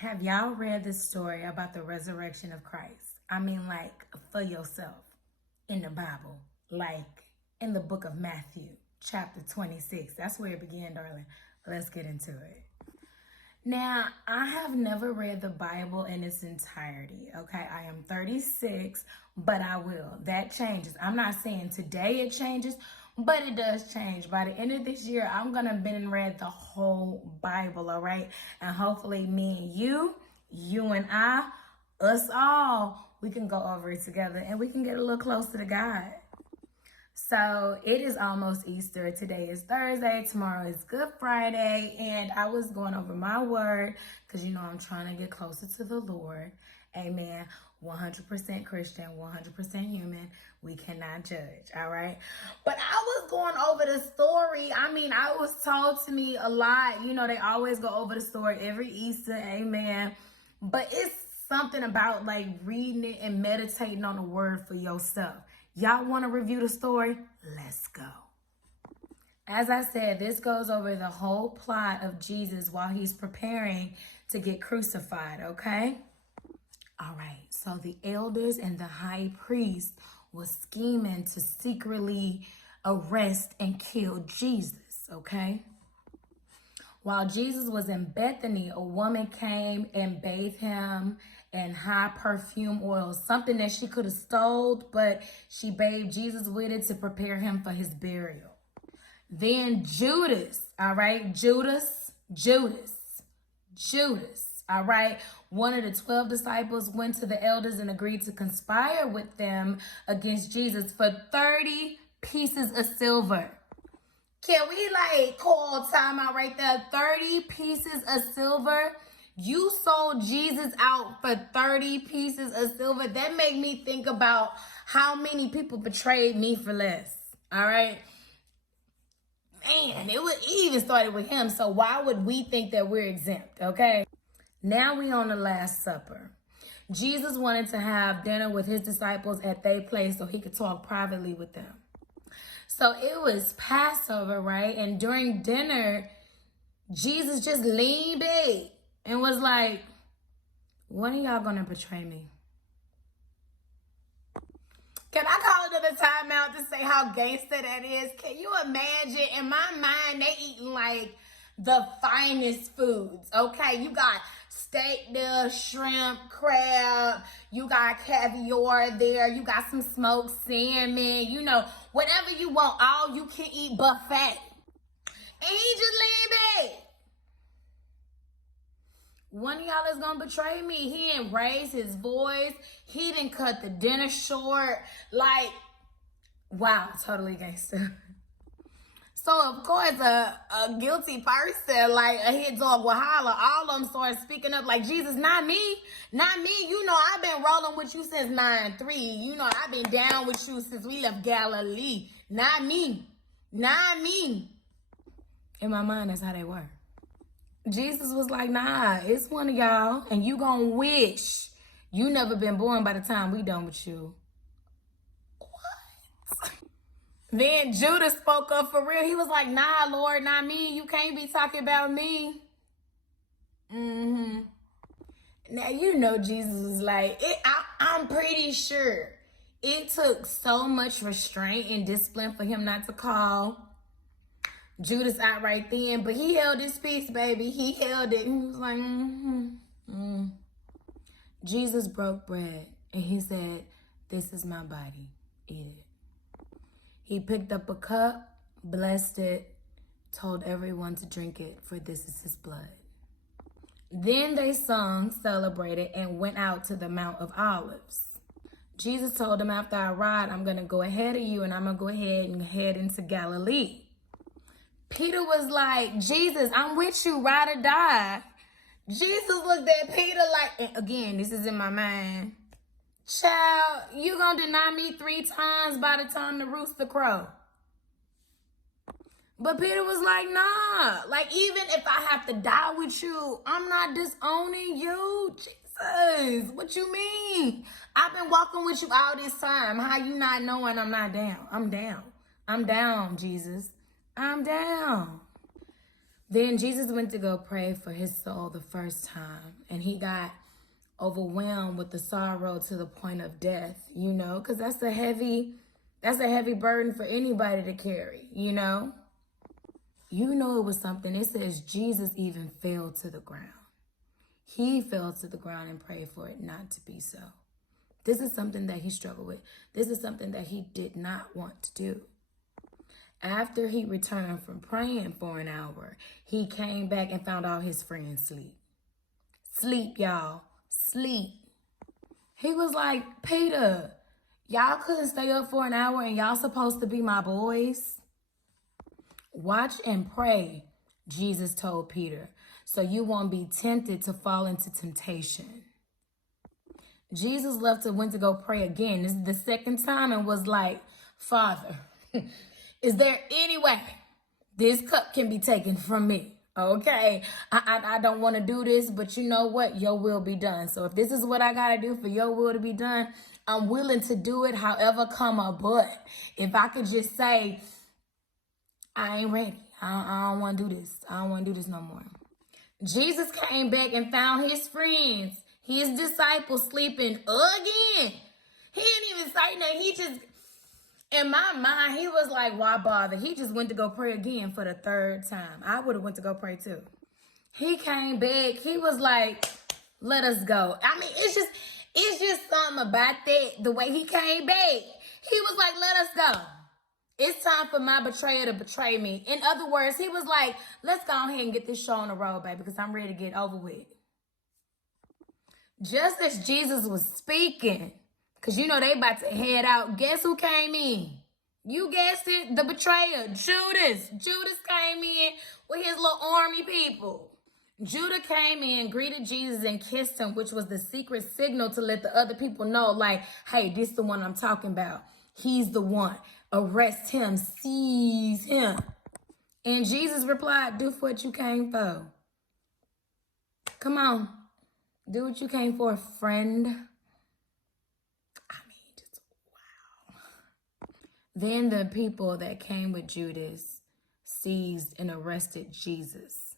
Have y'all read this story about the resurrection of Christ? I mean, like, for yourself in the Bible, like in the book of Matthew, chapter 26. That's where it began, darling. Let's get into it. Now, I have never read the Bible in its entirety, okay? I am 36, but I will. That changes. I'm not saying today it changes, but it does change. By the end of this year, I'm going to have been and read the whole Bible, all right? And hopefully me and you and I, us all, we can go over it together and we can get a little closer to God. So it is almost Easter. Today is Thursday. Tomorrow is Good Friday. And I was going over my word because, I'm trying to get closer to the Lord. Amen. 100% Christian, 100% human. We cannot judge. All right. But I was going over the story. I was told to me a lot. They always go over the story every Easter. Amen. But it's something about like reading it and meditating on the word for yourself. Y'all want to review the story? Let's go. As I said, this goes over the whole plot of Jesus while he's preparing to get crucified, okay? All right, so the elders and the high priest was scheming to secretly arrest and kill Jesus, okay? While Jesus was in Bethany, a woman came and bathed him in high perfume oil, something that she could have stole, but she bathed Jesus with it to prepare him for his burial. Then Judas, all right, Judas, all right, one of the 12 disciples went to the elders and agreed to conspire with them against Jesus for 30 pieces of silver. Can we call time out right there? 30 pieces of silver. You sold Jesus out for 30 pieces of silver. That made me think about how many people betrayed me for less. All right. Man, it even started with him. So why would we think that we're exempt? Okay. Now we on the Last Supper. Jesus wanted to have dinner with his disciples at their place so he could talk privately with them. So it was Passover, right? And during dinner, Jesus just leaned back and was like, when are y'all going to betray me? Can I call another timeout to say how gangster that is? Can you imagine? In my mind, they eating like the finest foods, okay? You got steak there, shrimp, crab, you got caviar there, you got some smoked salmon, whatever you want, all you can eat buffet. And he just leaned back. One of y'all is gonna betray me. He didn't raise his voice. He didn't cut the dinner short. Wow, totally gangster. So, of course, a guilty person, like a hit dog will holler. All of them started speaking up like, Jesus, not me. Not me. I've been rolling with you since 9-3. I've been down with you since we left Galilee. Not me. Not me. In my mind, that's how they were. Jesus was like, nah, it's one of y'all, and you gonna wish you never been born by the time we done with you. Then Judas spoke up for real. He was like, nah, Lord, not me. You can't be talking about me. Now, Jesus was like, I'm pretty sure it took so much restraint and discipline for him not to call Judas out right then. But he held his peace, baby. He held it. And he was like, Jesus broke bread and he said, this is my body. Eat it. He picked up a cup, blessed it, told everyone to drink it, for this is his blood. Then they sung, celebrated, and went out to the Mount of Olives. Jesus told them, after I ride, I'm going to go ahead of you, and I'm going to go ahead and head into Galilee. Peter was like, Jesus, I'm with you, ride or die. Jesus looked at Peter like, and again, this is in my mind, child, you gonna deny me 3 times by the time the rooster crow. But Peter was like, nah, even if I have to die with you, I'm not disowning you. Jesus, what you mean? I've been walking with you all this time. How you not knowing I'm not down? I'm down. I'm down, Jesus. I'm down. Then Jesus went to go pray for his soul the first time, and he got overwhelmed with the sorrow to the point of death, because that's a heavy burden for anybody to carry, it was something. It says Jesus even fell to the ground. He fell to the ground and prayed for it not to be so. This is something that he struggled with. This is something that he did not want to do. After he returned from praying for an hour, he came back and found all his friends asleep. Sleep, y'all. Sleep. He was like, Peter, y'all couldn't stay up for an hour and y'all supposed to be my boys? Watch and pray, Jesus told Peter, so you won't be tempted to fall into temptation. Jesus left and went to go pray again. This is the second time, and was like, Father, is there any way this cup can be taken from me? Okay, I don't want to do this, but you know what? Your will be done. So if this is what I got to do for your will to be done, I'm willing to do it however come a but. If I could just say, I ain't ready. I don't want to do this. I don't want to do this no more. Jesus came back and found his friends, his disciples, sleeping again. He didn't even say nothing. He just, in my mind, he was like, why bother? He just went to go pray again for the third time. I would have went to go pray too. He came back. He was like, let us go. I mean, it's just something about that. The way he came back. He was like, let us go. It's time for my betrayer to betray me. In other words, he was like, let's go ahead and get this show on the road, baby, because I'm ready to get over with. Just as Jesus was speaking, because they about to head out, guess who came in? You guessed it, the betrayer, Judas. Judas came in with his little army people. Judah came in, greeted Jesus, and kissed him, which was the secret signal to let the other people know, like, hey, this is the one I'm talking about. He's the one. Arrest him, seize him. And Jesus replied, do what you came for. Come on. Do what you came for, friend. I mean, just wow. Then the people that came with Judas seized and arrested Jesus.